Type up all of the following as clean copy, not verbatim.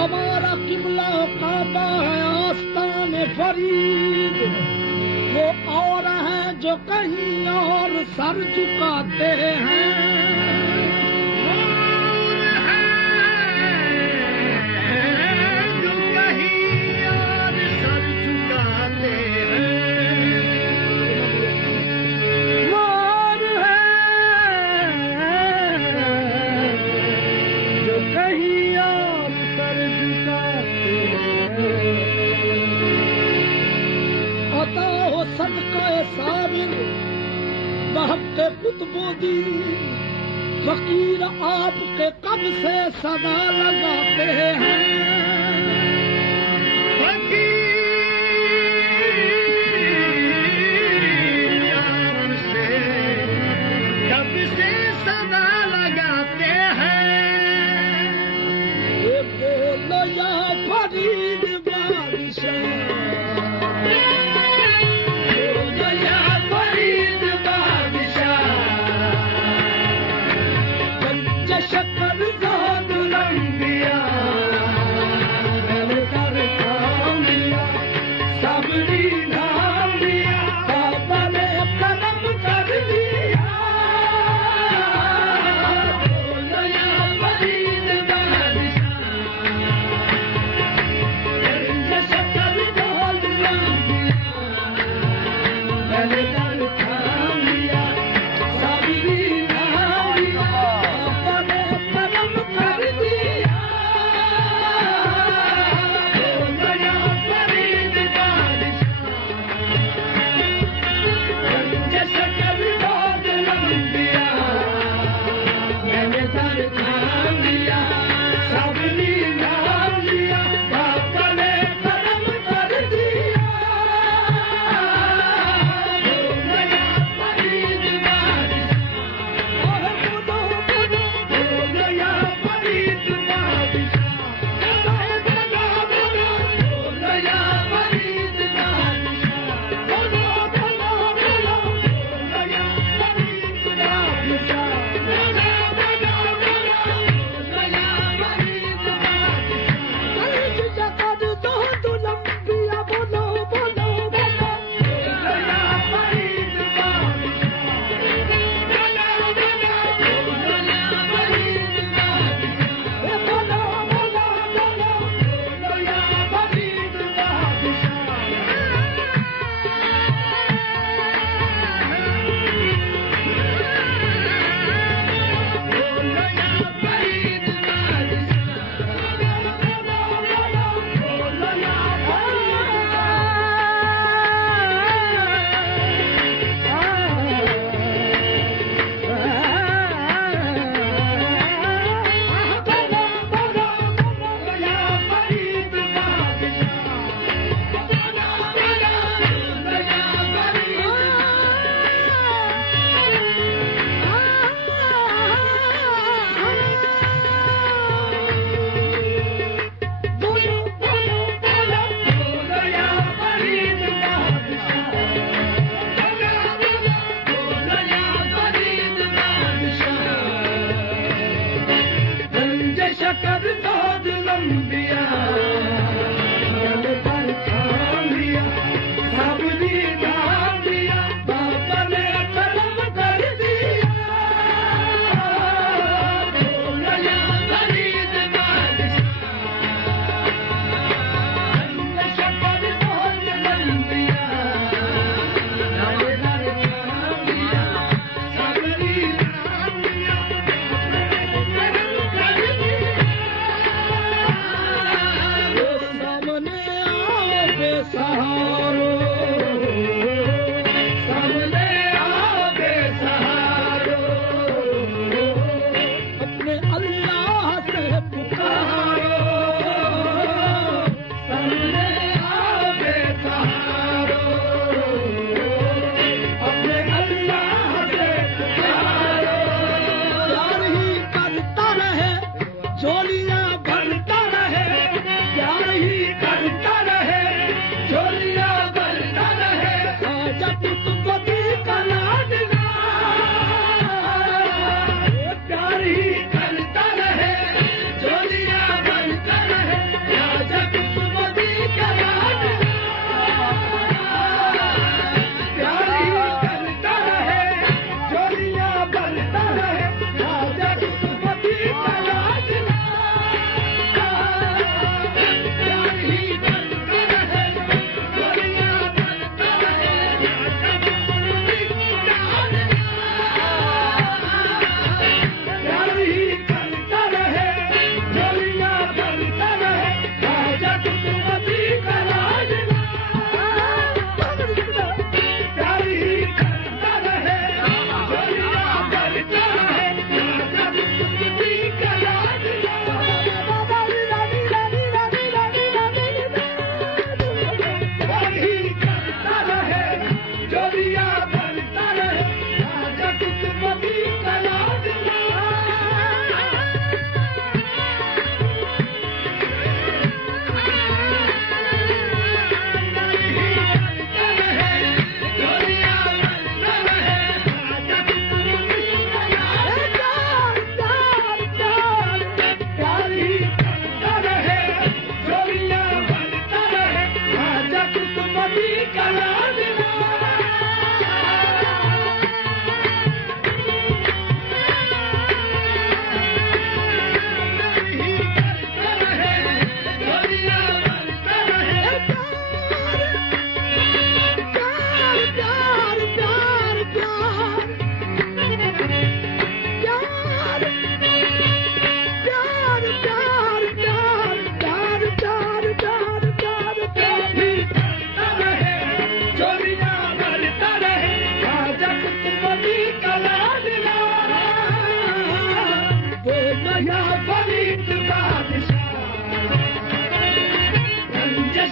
हमारा किबला काबा है आस्तान फरीद, वो और है जो कहीं और सर झुकाते हैं। फकीर आपके कब से सदा लगाते हैं। फकीर आपसे कब से सदा लगाते हैं। ये बोलो या फरीद बादशाह, शक्कर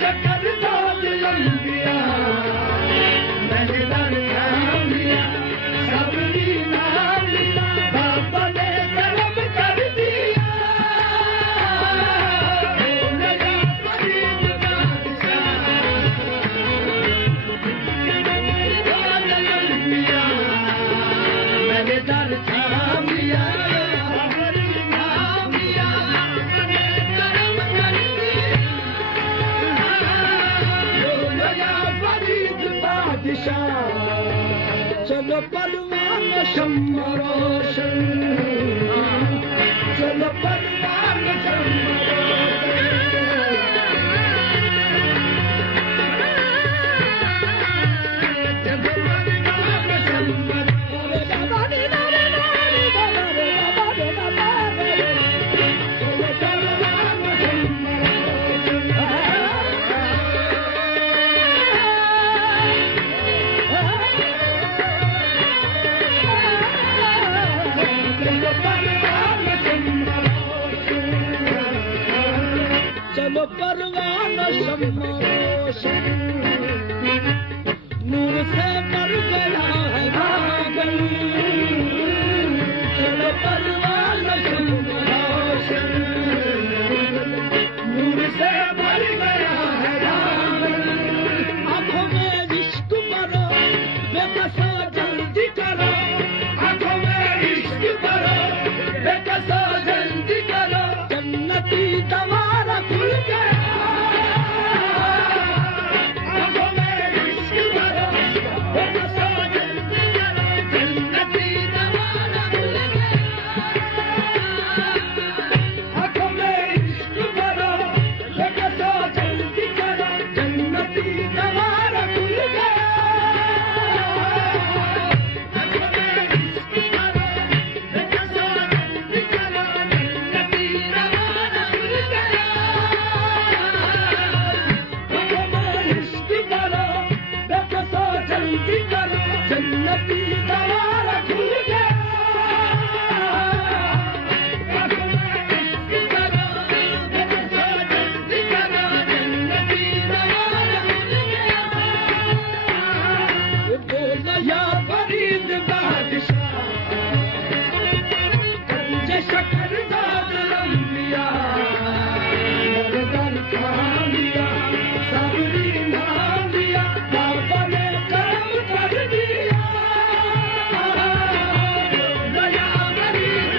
शकर दाद लंबिया मैंने दर थाम लिया सबरी नाम लिया बाबा ने करम कर दिया लगा फरीद बादशाह दाद लंबिया मैंने दर थाम लिया सबरी नाम लिया मैंने करम कर दिया लगा फरीद बादशाह चलो परवान शम्मा रोशन चलो परवान शम्मा चलो परवान शम्मा रोशन नूर से मर गया है पागल चलो परवान शम्मा रोशन नूर से मर गया है पागल आंखों में इश्क भरो बेकसा जल्दी करो आंखों में इश्क भरो बेकसा जल्दी करो जन्नती दवारा खुल गया आंखों में इश्क भरो बेकसा जल्दी करो जन्नती दवारा खुल गया आंखों में इश्क भरो बेकसा जल्दी करो जन्नती दवारा खुल गया आंखों में इश्क भरो बेकसा जल्दी करो जन्नती दवारा खुल गया आंखों में इश्क भरो बेकसा जल्दी करो जन्नती दवारा खुल गया आंखों में इश्क भरो बेकसा जल्दी करो जन्नती दवारा खुल गया बोलो या फरीद बादशाह कंज शकर दाद लंबिया मैंने दर थाम लिया सबरी नाम लिया बाबा ने करम कर दिया दया फरीद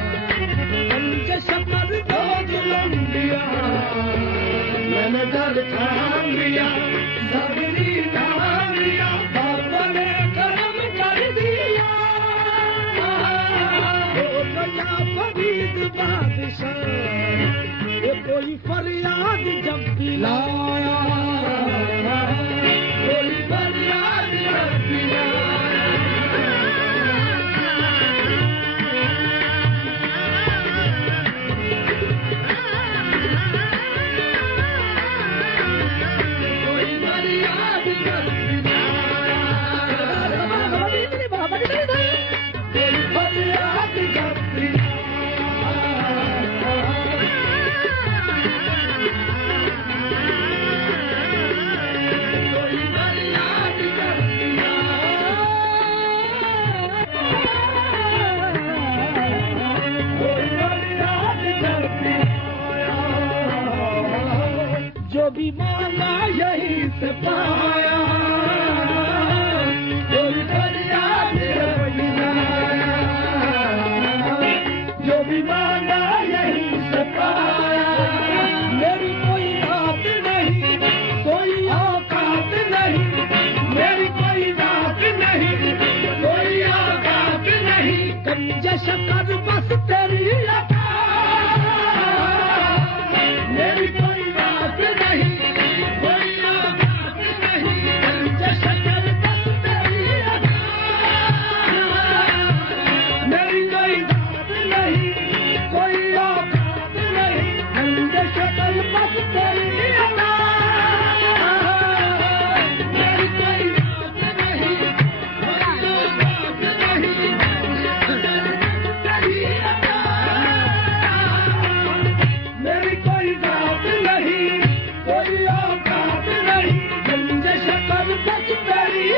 कंज शकर दाद लंबिया मैंने दर थाम लिया सबरी नाम लिया बाबा ने करम कर दिया दया फरीद बादशाह ये कोई फरियाद जब भी लाया कोई फरियाद जब भी कोई फरियाद जब भी कोई फरियाद जब भी कोई फरियाद जब भी कोई फरियाद जब भी जो भी मांगा यहीं से पाया कोई फरियाद जब भी जो भी मांगा यहीं से पाया मेरी कोई बात नहीं कोई औकात नहीं मेरी कोई बात नहीं कोई औकात नहीं कंज शकर बस तेरी अता मेरी कोई बात नहीं कोई औकात नहीं कंज शकर बस तेरी अता मेरी कोई बात नहीं कोई औकात नहीं गंज शक्ल बस तेरी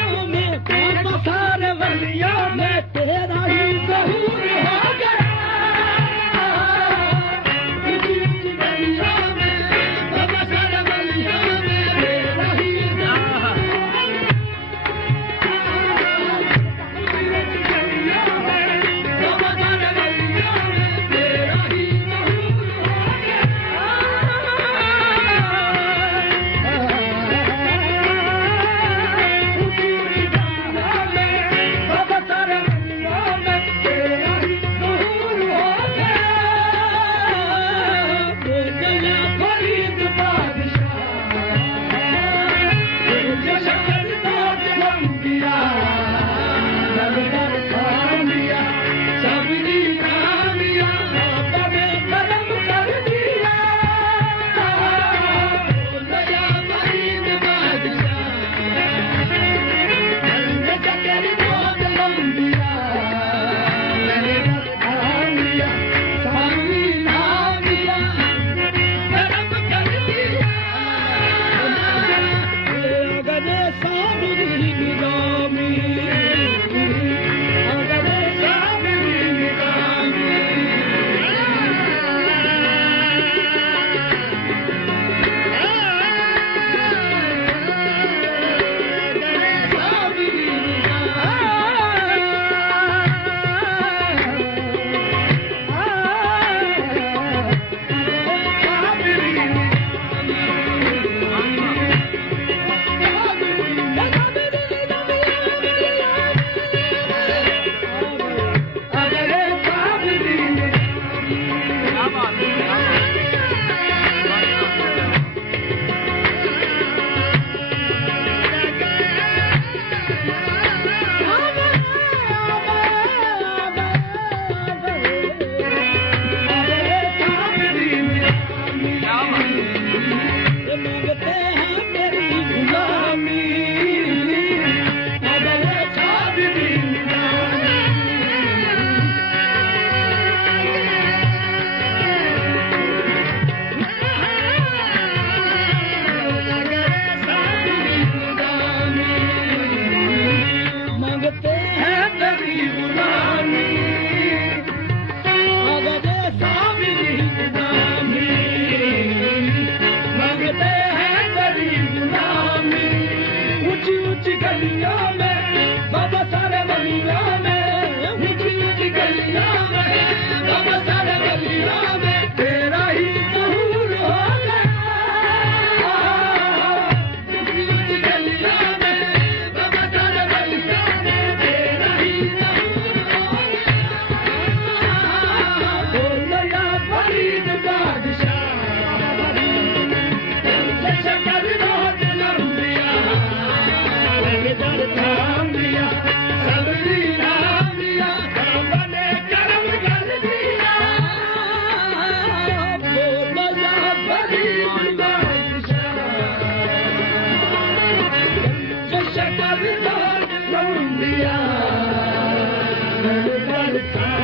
वलियों में बाबा सारे वलियों में तेरा ही ज़हूर हो गया ऊंची ऊंची गलियों में बाबा सारे वलियों में तेरा ही ज़हूर ऊंची ऊंची गलियों में बाबा सारे वलियों में तेरा ही ज़हूर हो गया Shakar,